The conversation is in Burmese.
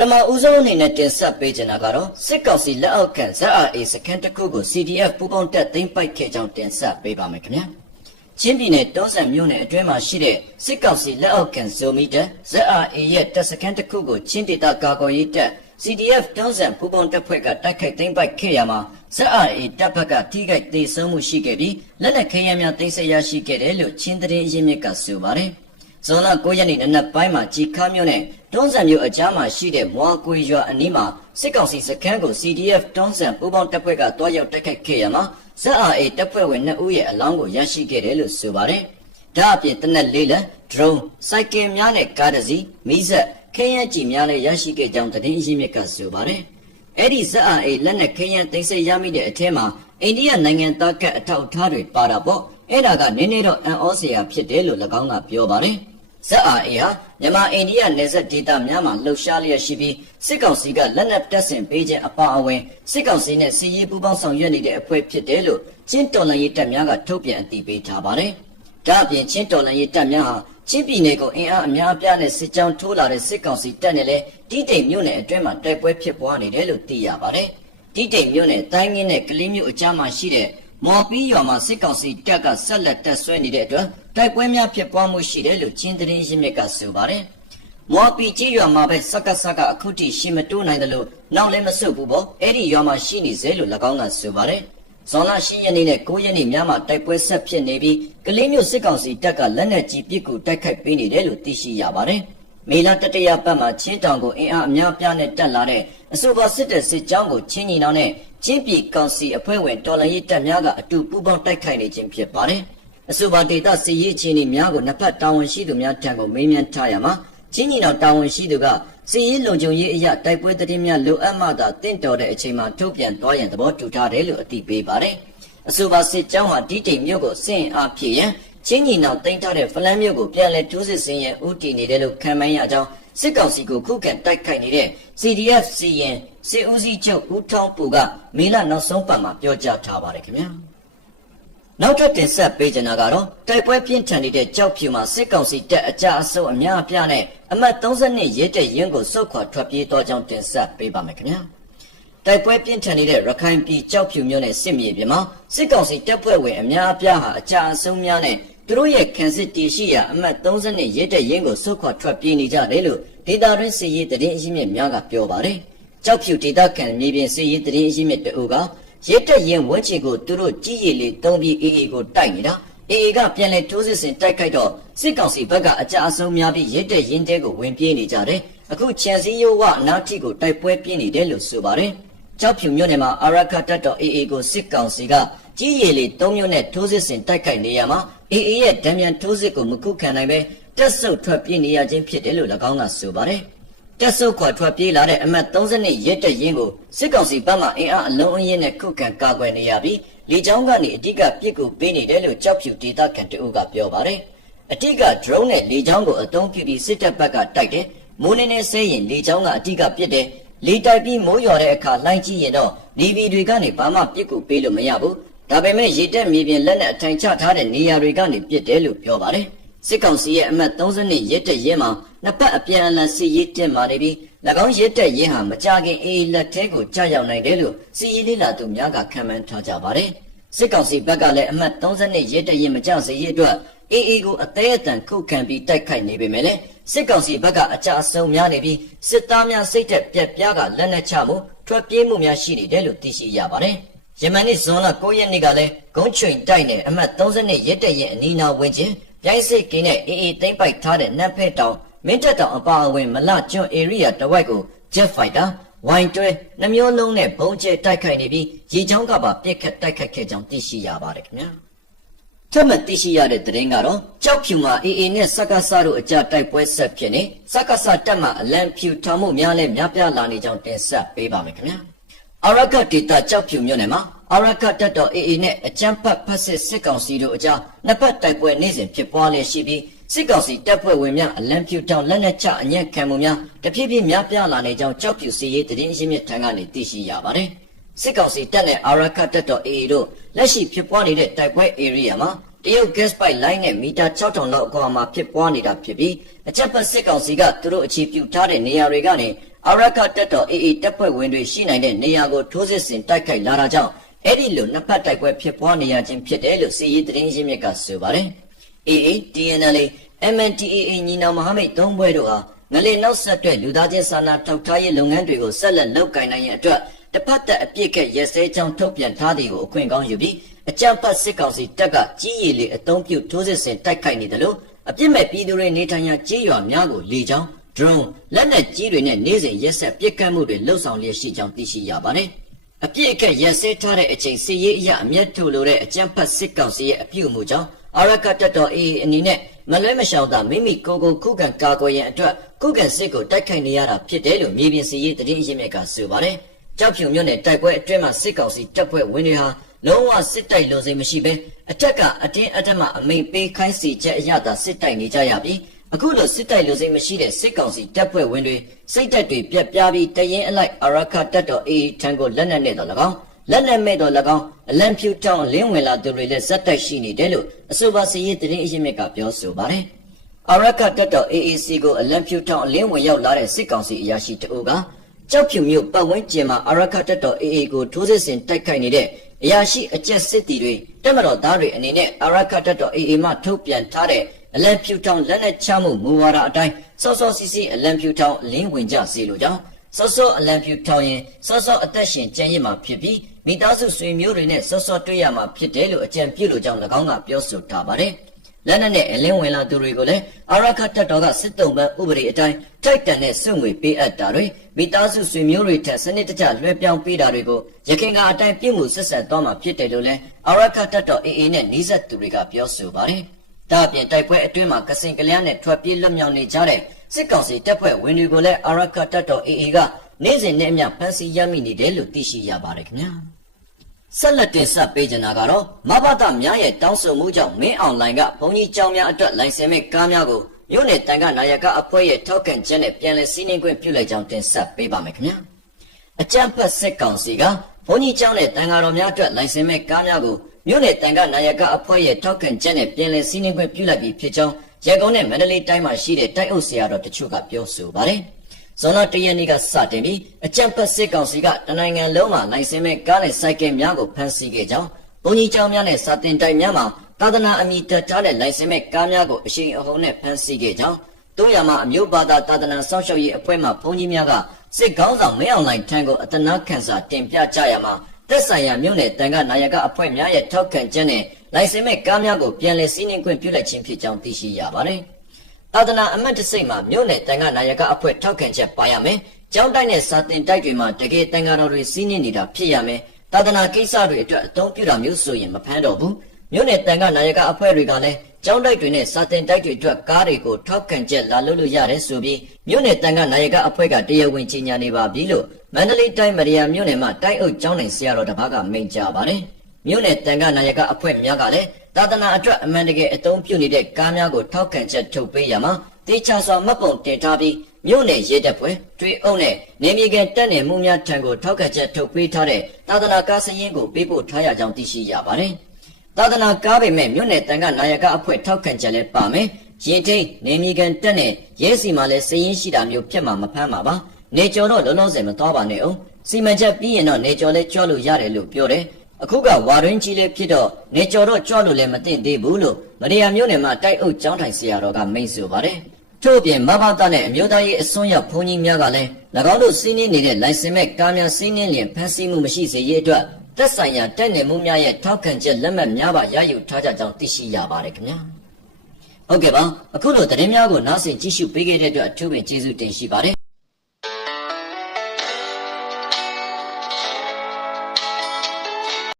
ထမဦးဆုံးအနေနဲ့တင်ဆက်ပေးချင်တာကတော့စစ်ကောင်စီလက်အောက်ခံ ZRA စခန်းတစ်ခုကို CDF ပူးပေါင်းတပ်သိမ်းပိုက်ခဲ့ကြောင်းတင်ဆက်ပေးပါမယ်ခင်ဗျာချင်းပြည်နယ်တောဆန်မြို့နယ်အတွင်းမှာရှိတဲ့စစ်ကောင်စီလက်အောက်ခံဇိုမီတပ် ZRA ရဲ့တပ်စခန်းတစ်ခုကိုချင်းဒေသကာကွယ်ရေးတပ် CDF တောဆန်ပူးပေါင်းတပ်ဖွဲ့ကတိုက်ခိုက်သိမ်းပိုက်ခဲ့ရမှာ ZRA တပ်ဘက်ကထိခိုက်ဒေဆုံးမှုရှိခဲ့ပြီးလက်နက်ခဲယမ်းများသိမ်းဆည်းရရှိခဲ့တယ်လို့ချင်းသတင်းရင်းမြစ်ကဆိုပါတယ် ဇွန်လ9ရက်နေ့နနက်ပိုင်းမှာကြီးခါမြို့နယ်တွန်းဆန်မြို့အကြားမှာရှိတဲ့မွာကွေရွာအနီးမှာစစ်ကောင်စီစခန်းကို CDF တွန်းဆန်ပူးပေါင်းတပ်ဖွဲ့ကတွားရောက်တိုက်ခိုက်ခဲ့ရမှာ ZRA တပ်ဖွဲ့ဝင်2ဦးရဲ့အလောင်းကိုရရှိခဲ့တယ်လို့ဆိုပါတယ်။ဒါအပြင်တနက်လေးလက် drone စိုက်ကင်များနဲ့ကားတစ်စီးမီးစက်ခင်းရကြည်များလည်းရရှိခဲ့ကြောင်းသတင်းရင်းမြစ်ကဆိုပါတယ်။အဲ့ဒီ ZRA လက်နက်ခင်းရသိမ်းဆည်းရမိတဲ့အထက်မှာအိန္ဒိယနိုင်ငံသားကအထောက်အထားတွေပါတာပေါ့။ အဲ့ဒါကနည်းနည်းတော့အံ့ဩစရာဖြစ်တယ်လို့၎င်းကပြောပါတယ်။ ZRA ဟာမြန်မာအိန္ဒိယနယ်စပ်ဒေသများမှာလှုပ်ရှားလျက်ရှိပြီးစစ်ကောင်စီကလက်နက်တပ်ဆင်ပေးခြင်းအပါအဝင်စစ်ကောင်စီနဲ့စီရေးပူးပေါင်းဆောင်ရွက်နေတဲ့အဖွဲ့ဖြစ်တယ်လို့ချင်းတော်လှန်ရေးတပ်များကထုတ်ပြန်အတည်ပြုထားပါတယ်။ဒါအပြင်ချင်းတော်လှန်ရေးတပ်များဟာချင်းပြည်နယ်ကိုအင်အားအများအပြားနဲ့စစ်ကြောင်းထိုးလာတဲ့စစ်ကောင်စီတပ်နဲ့လည်းတိတိမ်မြို့နယ်အတွင်းမှာတိုက်ပွဲဖြစ်ပွားနေတယ်လို့သိရပါတယ်။တိတိမ်မြို့နယ်တိုင်းငင်းနဲ့ကလေးမြို့အကြားမှာရှိတဲ့ မော်ပီးရွာမှာစစ်ကောင်စီတပ်ကဆက်လက်တပ်ဆွဲနေတဲ့အတွက်တိုက်ပွဲများဖြစ်ပွားမှုရှိတယ်လို့ချင်းသတင်းရင်းမြစ်ကဆိုပါတယ်။မော်ပီကြီးရွာမှာပဲစက္ကစကအခုထိရှိမတိုးနိုင်တယ်လို့နောက်လည်းမဆုတ်ဘူးပေါ့အဲ့ဒီရွာမှာရှိနေစေလို့၎င်းကဆိုပါတယ်။ဇွန်လ10ရက်နေ့နဲ့9ရက်နေ့များမှာတိုက်ပွဲဆက်ဖြစ်နေပြီးကလေးမျိုးစစ်ကောင်စီတပ်ကလက်နက်ကြီးပစ်ကူတိုက်ခိုက်ပေးနေတယ်လို့သိရှိရပါတယ်။ မေလတတရပတ်မှာချင်းတောင်ကိုအင်အားအများပြားနဲ့တက်လာတဲ့အဆိုပါစစ်တပ်စစ်ကြောင်းကိုချင်းညီနောင်နဲ့ချင်းပြည်ကောင်စီအဖွဲ့ဝင်တော်လှန်ရေးတပ်များကအတူပူးပေါင်းတိုက်ခိုက်နေခြင်းဖြစ်ပါတယ်။အဆိုပါဒေသစစ်ရေးချင်းတွေများကိုနှစ်ဖက်တာဝန်ရှိသူများထံကိုမေးမြန်းထားရမှာချင်းညီနောင်တာဝန်ရှိသူကစစ်ရေးလုံခြုံရေးအရာတိုက်ပွဲသတင်းများလိုအပ်မှသာတင့်တော်တဲ့အချိန်မှာထုတ်ပြန်သွားရန်သဘောတူထားတယ်လို့အသိပေးပါတယ်။အဆိုပါစစ်ကြောင်းဟာဒီတိမ်မြို့ကိုစင်အားဖြည့်ရန် ချင်းညီနောင်တင်ထားတဲ့ဖလန်းမြို့ကိုပြန်လည်တိုးစစ်ဆင်ရန်ဦးတည်နေတယ်လို့ခံမှန်းရကြောင်းစစ်ကောင်စီကိုခုခံတိုက်ခိုက်နေတဲ့ CDF စီရင်စစ်ဦးစီးချုပ်ဦးထောင်းပူကမေလနောက်ဆုံးပတ်မှာပြောကြားထားပါတယ်ခင်ဗျာနောက်ထပ်တင်ဆက်ပေးချင်တာကတော့တိုက်ပွဲပြင်းထန်နေတဲ့ကြောက်ဖြူမှာစစ်ကောင်စီတပ်အကြအဆုပ်အများအပြားနဲ့အမှတ်32ရဲတပ်ရင်းကိုစုတ်ခွာထွက်ပြေးသွားကြောင်းတင်ဆက်ပေးပါမယ်ခင်ဗျာတိုက်ပွဲပြင်းထန်နေတဲ့ရခိုင်ပြည်ကြောက်ဖြူမြို့နယ်စစ်မြေပြင်မှာစစ်ကောင်စီတပ်ဖွဲ့ဝင်အများအပြားဟာအကြအဆုပ်များနဲ့ သူတို့ရဲ့ခံစစ်တီရှိရာအမှတ်32ရဲတပ်ရင်းကိုစုတ်ခွာထွက်ပြေးနေကြတယ်လို့ဒေတာရင်းစစ်ရေးတရင်အရင်းမြစ်များကပြောပါတယ်။ကြောက်ဖြူဒေတာခံမြေပြင်စစ်ရေးတရင်အရင်းမြစ်တအုပ်ကရဲတပ်ရင်းဝန်းချီကိုသူတို့ကြီးရည်လေးတုံးပြီးအေးအေးကိုတိုက်နေတာ။အေးအေးကပြန်လဲထိုးစစ်ဆင်တိုက်ခိုက်တော့စစ်ကောင်စီဘက်ကအကြအဆုံးများပြီးရဲတပ်ရင်းတဲကိုဝင်ပြေးနေကြတယ်။အခုချန်စီယိုဝနာတီကိုတိုက်ပွဲပြင်းနေတယ်လို့ဆိုပါတယ်။ကြောက်ဖြူမြို့နယ်မှာအာရခတ်တပ်တော်အေးအေးကိုစစ်ကောင်စီက ကြီးရည်လေး၃မျိုးနဲ့ထိုးစစ်ဆင်တိုက်ခိုက်နေရမှာအေးအေးရဲ့ဒံမြန်ထိုးစစ်ကိုမခုခံနိုင်ပဲတက်ဆုပ်ထွက်ပြေးနေရခြင်းဖြစ်တယ်လို့၎င်းကဆိုပါတယ်။တက်ဆုပ်ခွာထွက်ပြေးလာတဲ့အမတ်32ရဲတပ်ရင်းကိုစစ်ကောင်စီဘက်မှအင်အားအလုံးအင်းနဲ့ခုခံကာကွယ်နေရပြီးလေကြောင်းကနေအတိကပြစ်ကူပေးနေတယ်လို့ကြောက်ဖြူဒေသခံတအုပ်ကပြောပါတယ်။အတိက drone နဲ့လေကြောင်းကိုအသုံးပြုပြီးစစ်တပ်ဘက်ကတိုက်တယ်။မိုးနေနေဆဲရင်လေကြောင်းကအတိကပြစ်တယ်။လေတိုက်ပြီးမိုးရွာတဲ့အခါလှိုင်းကြည့်ရင်တော့နေဗီတွေကနေဘာမှပြစ်ကူပေးလို့မရဘူး။ ဒါပေမဲ့ရေတက်မြေပြင်လက်နဲ့အထိုင်ချထားတဲ့နေရာတွေကနေပြစ်တယ်လို့ပြောပါတယ်။စစ်ကောင်စီရဲ့အမတ်32ရဲတက်ရဲမှာနှစ်ပတ်အပြန်အလှန်စစ်ရေးတင်မာနေပြီး၎င်းရဲတက်ရဲဟာမကြခင်အေးလက်ထဲကိုကြာရောက်နိုင်တယ်လို့စစ်ရေးလေးလာသူများကခံမှန်းထားကြပါတယ်။စစ်ကောင်စီဘက်ကလည်းအမတ်32ရဲတက်ရဲမကြစေရေးအတွက်အေးအေးကိုအသေးအတန်ခုတ်ခံပြီးတိုက်ခိုက်နေပေမဲ့လည်းစစ်ကောင်စီဘက်ကအကြအဆုံးများနေပြီးစစ်သားများစိတ်သက်ပြက်ပြားကလက်နက်ချမှုထွက်ပြေးမှုများရှိနေတယ်လို့သိရှိရပါတယ်။ ယမန်နေ့ဇွန်လ9ရက်နေ့ကလည်းဂုံးချွင်တိုက်နယ်အမှတ်32ရဲတပ်ရဲ့အနီးနားဝန်းကျင်ပြိုင်စိတ်ကင်းနဲ့အေးအေးသိမ့်ပိုက်ထားတဲ့နတ်ဖဲတောင်မင်းတပ်တောင်အပါအဝင်မလကျွန်း area တဝိုက်ကို jet fighter ဝိုင်တွဲနှမျိုးလုံးနဲ့ဘုံကျဲတိုက်ခိုက်နေပြီးရေချောင်းကပါပြက်ခတ်တိုက်ခိုက်ခဲ့ကြောင်းသိရှိရပါတယ်ခင်ဗျာထပ်မသိရှိရတဲ့သတင်းကတော့ကြောက်ဖြူမှာအေအေနဲ့စက္ကစတို့အကြတိုက်ပွဲဆက်ဖြစ်နေစက္ကစတက်မှအလံဖြူထောင်မှုများလဲများပြားလာနေကြောင်းတင်ဆက်ပေးပါမယ်ခင်ဗျာ အာရကဒေတာကြောက်ဖြူမြို့နယ်မှာအာရကတက်တော်အေအေနဲ့အကြမ်းဖက်ဖက်စစ်စစ်ကောင်စီတို့အကြားနှစ်ဖက်တိုက်ပွဲနေ့စဉ်ဖြစ်ပွားလျက်ရှိပြီးစစ်ကောင်စီတပ်ဖွဲ့ဝင်များအလံဖြူတောင်လက်နက်ချအညံ့ခံမှုများတဖြည်းဖြည်းများပြားလာနေကြောင်းကြောက်ဖြူစီရေးတရင်ရင်းမြစ်ထံကနေသိရှိရပါတယ်။စစ်ကောင်စီတပ်နဲ့အာရခတ်တပ်တော် AA တို့လက်ရှိဖြစ်ပွားနေတဲ့တိုက်ပွဲ area မှာတရုတ် gas pipe line နဲ့မီတာ6000လောက်အကွာမှာဖြစ်ပွားနေတာဖြစ်ပြီးအချက်ပတ်စစ်ကောင်စီကသူတို့အခြေပြုထားတဲ့နေရာတွေကနေ အာရကတက်တော် AA တပ်ဖွဲ့ဝင်တွေရှိနိုင်တဲ့နေရာကိုထိုးစစ်ဆင်တိုက်ခိုက်လာတာကြောင့်အဲ့ဒီလိုနှစ်ဖက်တိုက်ပွဲဖြစ်ပွားနေရခြင်းဖြစ်တယ်လို့စီရေးသတင်းရင်းမြစ်ကဆိုပါတယ်။ AA TNL MNTAA ညီနောင်မဟာမိတ်သုံးဘွဲတို့ဟာငလေနောက်ဆက်တွဲလူသားချင်းစာနာထောက်ထားရေးလုပ်ငန်းတွေကိုဆက်လက်လုပ်ကိုင်နိုင်ရန်အတွက်တစ်ဖက်သက်အပြစ်ကရဲစဲကြောင်းထုတ်ပြန်ထားသည်ကိုအခွင့်ကောင်းယူပြီးအကြံဖတ်စစ်ကောင်စီတပ်ကကြီးရည်လေအုံပြုထိုးစစ်ဆင်တိုက်ခိုက်နေတယ်လို့အပြစ်မဲ့ပြည်သူတွေနေထိုင်ရာကြေးရွာများကိုလေကြောင်း drone လက်နက်ကြီးတွေနဲ့နေ့စဉ်ရက်ဆက်ပစ်ခတ်မှုတွေလှုပ်ဆောင်လျက်ရှိကြောင်းသိရှိရပါတယ်။အပြစ်အခက်ရက်စဲထားတဲ့အချိန်စီရေးအရအမျက်ထုတ်လိုတဲ့အကြမ်းဖက်စစ်ကောင်စီရဲ့အပြုအမူကြောင့်အာရကတက်တော်အေးအနေနဲ့မလွဲမရှောင်သာမိမိကိုယ်ကိုခုခံကာကွယ်ရန်အတွက်ခုခံစစ်ကိုတိုက်ခိုက်နေရတာဖြစ်တယ်လို့မြေပြင်စီရေးတည်င်းရင်းမြစ်ကဆိုပါတယ်။ကြောက်ဖြူမြို့နယ်တိုက်ပွဲအတွင်းမှာစစ်ကောင်စီတပ်ဖွဲ့ဝင်တွေဟာလုံးဝစစ်တိုက်လွန်စေမရှိဘဲအထက်ကအတင်းအဓမ္မအမိန်ပေးခိုင်းစီချက်အရသာစစ်တိုက်နေကြရပြီး အခုလိုစစ်တိုက်လူစိတ်မရှိတဲ့စစ်ကောင်စီတပ်ဖွဲ့ဝင်တွေစိတ်တက်တွေပြက်ပြားပြီးတရင်အလိုက်အရခတက်တော်အေးထံကိုလက်နက်နဲ့တော့၎င်းလက်နက်မဲ့တော့၎င်းအလံဖြူတောင်းလင်းဝင်လာသူတွေလည်းဇက်တိုက်ရှိနေတယ်လို့အဆိုပါစီရေးသတင်းအရင်းမြစ်ကပြောဆိုပါတယ်အရခတက်တော် AAC ကိုအလံဖြူတောင်းအလင်းဝင်ရောက်လာတဲ့စစ်ကောင်စီအရာရှိတအုပ်ကကြောက်ဖြူမြို့ပတ်ဝန်းကျင်မှာအရခတက်တော် AA ကိုထိုးစစ်ဆင်တိုက်ခိုက်နေတဲ့အရာရှိအကျက်စစ်တီတွေတက်မတော်သားတွေအနေနဲ့အရခတက်တော် AA မှထုတ်ပြန်ထားတဲ့ အလံဖြူထောင်လက်နက်ချမှုမူဝါဒအတိုင်းစောစောစီစီအလံဖြူထောင်လင်းဝင်ကြစေလိုကြောင်းစောစောအလံဖြူထောင်ရင်စောစောအသက်ရှင်ကျန်ရစ်မှာဖြစ်ပြီးမိသားစုဆွေမျိုးတွေနဲ့စောစောတွေ့ရမှာဖြစ်တယ်လို့အကြံပြုလိုကြောင်း၎င်းကပြောဆိုထားပါတယ်လက်နက်နဲ့အလင်းဝင်လာသူတွေကိုလည်းအာရခတ်တပ်တော်ကစစ်တုံးပန်းဥပဒေအတိုင်းထိုက်တန်တဲ့စွန့်ငွေပေးအပ်တာတွေမိသားစုဆွေမျိုးတွေထက်စနစ်တကျလွှဲပြောင်းပေးတာတွေကိုရခိုင်ကအတိုင်းပြုမှုဆက်ဆက်သွားမှာဖြစ်တယ်လို့လည်းအာရခတ်တပ်တော် AA နဲ့နှီးဆက်သူတွေကပြောဆိုပါတယ် ဒါအပြင်တိုက်ပွဲအတွင်းမှာကစင်ကလျားနဲ့ထွက်ပြေးလွတ်မြောက်နေကြတဲ့စစ်ကောင်စီတပ်ဖွဲ့ဝင်တွေကိုလည်းအာရခတ်တပ်တော် AA ကနေ့စဉ်နဲ့အမျှဖမ်းဆီးရမိနေတယ်လို့သိရှိရပါတယ်ခင်ဗျာဆက်လက်တင်ဆက်ပေးကြတာကတော့မဘာသာများရဲ့တောင်းဆိုမှုကြောင့်မင်းအောင်လိုင်ကဘုံကြီးကျောင်းများအတွက်လိုင်စင်မဲ့ကားများကိုမြို့နယ်တန်ခါနာယကအဖွဲ့ရဲ့ထောက်ခံချက်နဲ့ပြန်လည်စီးနှင်းခွင့်ပြုလိုက်ကြောင်းတင်ဆက်ပေးပါမယ်ခင်ဗျာအကြံဖတ်စစ်ကောင်စီကဘုံကြီးကျောင်းနဲ့တန်ခါတော်များအတွက်လိုင်စင်မဲ့ကားများကို မြို့နယ်တန်ခါနာယကအဖွဲ့ရဲ့ထောက်ခံချက်နဲ့ပြည်လည်စီးနှင်းခွင့်ပြုလိုက်ပြီးဖြစ်ကြောင်းရန်ကုန်နဲ့မန္တလေးတိုင်းမှာရှိတဲ့တိုက်အုပ်ဆရာတော်တချို့ကပြောဆိုပါတယ်။ဇွန်လ၁ရက်နေ့ကစတင်ပြီးအကြံဖက်စစ်ကောင်စီကတနိုင်ငံလုံးမှာလိုင်စင်မဲ့ကားနဲ့စိုက်ကယ်များကိုဖမ်းဆီးခဲ့ကြောင်းဘုံကြီးကျောင်းများနဲ့စာတင်တိုက်များမှာသာသနာအမိတက်ထားတဲ့လိုင်စင်မဲ့ကားများကိုအရှိန်အဟုန်နဲ့ဖမ်းဆီးခဲ့ကြောင်းတုံးရမအမျိုးဘာသာသာသနာစောင့်ရှောက်ရေးအဖွဲ့မှဘုံကြီးများကစစ်ကောင်းဆောင်မင်းအောင်လှိုင်ထံကိုအတနာခံစာတင်ပြကြရမှာ သက်ဆိုင်ရာမြို့နယ်တန်ခါနာယကအဖွဲ့များရဲ့ထောက်ခံချက်နဲ့လိုင်စင်မဲ့ကားများကိုပြန်လည်စီးနှင်းခွင့်ပြုလိုက်ခြင်းဖြစ်ကြောင်းသိရှိရပါတယ်။သာသနာအမတ်တစိမ့်မှာမြို့နယ်တန်ခါနာယကအဖွဲ့ထောက်ခံချက်ပါရမယ်။ကျောင်းတိုက်နဲ့စာတင်တိုက်တွေမှာတကယ်တန်ခါတော်တွေစီးနှင်းနေတာဖြစ်ရမယ်။သာသနာကိစ္စတွေအတွက်အသုံးပြုတာမျိုးဆိုရင်မဖမ်းတော့ဘူး။မြို့နယ်တန်ခါနာယကအဖွဲ့တွေကလည်း ကျောင်းတိုက်တွေနဲ့စာတင်တိုက်တွေအတွက်ကားတွေကိုထောက်ခံချက်လာလို့လို့ရတယ်ဆိုပြီးမြို့နယ်တန်ခါနာယကအဖွဲ့ကတရားဝင်ကြီးညာနေပါပြီလို့မန္တလေးတိုင်းမရိယာမြို့နယ်မှာတိုက်အုပ်ကျောင်းနိုင်ဆရာတော်တစ်ပါးကမိန့်ကြားပါတယ်။မြို့နယ်တန်ခါနာယကအဖွဲ့များကလည်းသာသနာအတွက်အမှန်တကယ်အသုံးပြုနေတဲ့ကားများကိုထောက်ခံချက်ထုတ်ပေးရမှာတေချာစွာမှတ်ပုံတင်ထားပြီးမြို့နယ်ရဲတပ်ဖွဲ့တွေးအုပ်နဲ့နေမြေကန်တက်နယ်မှုများထံကိုထောက်ခံချက်ထုတ်ပေးထားတဲ့သာသနာကားစရင်ကိုပေးပို့ထားရကြောင်းသိရှိရပါတယ်။ သာသနာကားပေမဲ့မြို့နယ်တန်ခါနာယကအဖွဲ့ထောက်ခံချက်လည်းပါမယ်။ရင်ထိန်နေမြေကန်တက်နယ်ရဲစီမှာလည်းစရင်ရှိတာမျိုးဖြစ်မှာမဖမ်းပါပါ။နေကျော်တော့လုံးလုံးစင်မသွားပါနဲ့အောင်။စီမံချက်ပြီးရင်တော့နေကျော်လဲကြောလို့ရတယ်လို့ပြောတယ်။အခုကဝါရင်းကြီးလေးဖြစ်တော့နေကျော်တော့ကြောလို့လည်းမသိသေးဘူးလို့မရိယာမျိုးနယ်မှာတိုက်အုပ်ကျောင်းထိုင်ဆရာတော်ကမိန့်ဆိုပါတယ်။ထို့အပြင်မဘာသာနဲ့အမျိုးသားရေးအစွန်းရောက်ဘုန်းကြီးများကလည်း၎င်းတို့စီးနှင်းနေတဲ့လိုင်စင်မဲ့ကားများစီးနှင်းလျင်ဖမ်းဆီးမှုမရှိစေရေးအတွက် သက်ဆိုင်ရာတက်နေမှုများရဲ့ထောက်ခံချက်လက်မှတ်များပါရယူထားကြကြောင်းသိရှိရပါတယ်ခင်ဗျာ။ဟုတ်ကဲ့ပါအခုလိုသတင်းများကိုနားဆင်ကြည့်ရှုပေးခဲ့တဲ့အတွက်အထူးပင်ကျေးဇူးတင်ရှိပါတယ်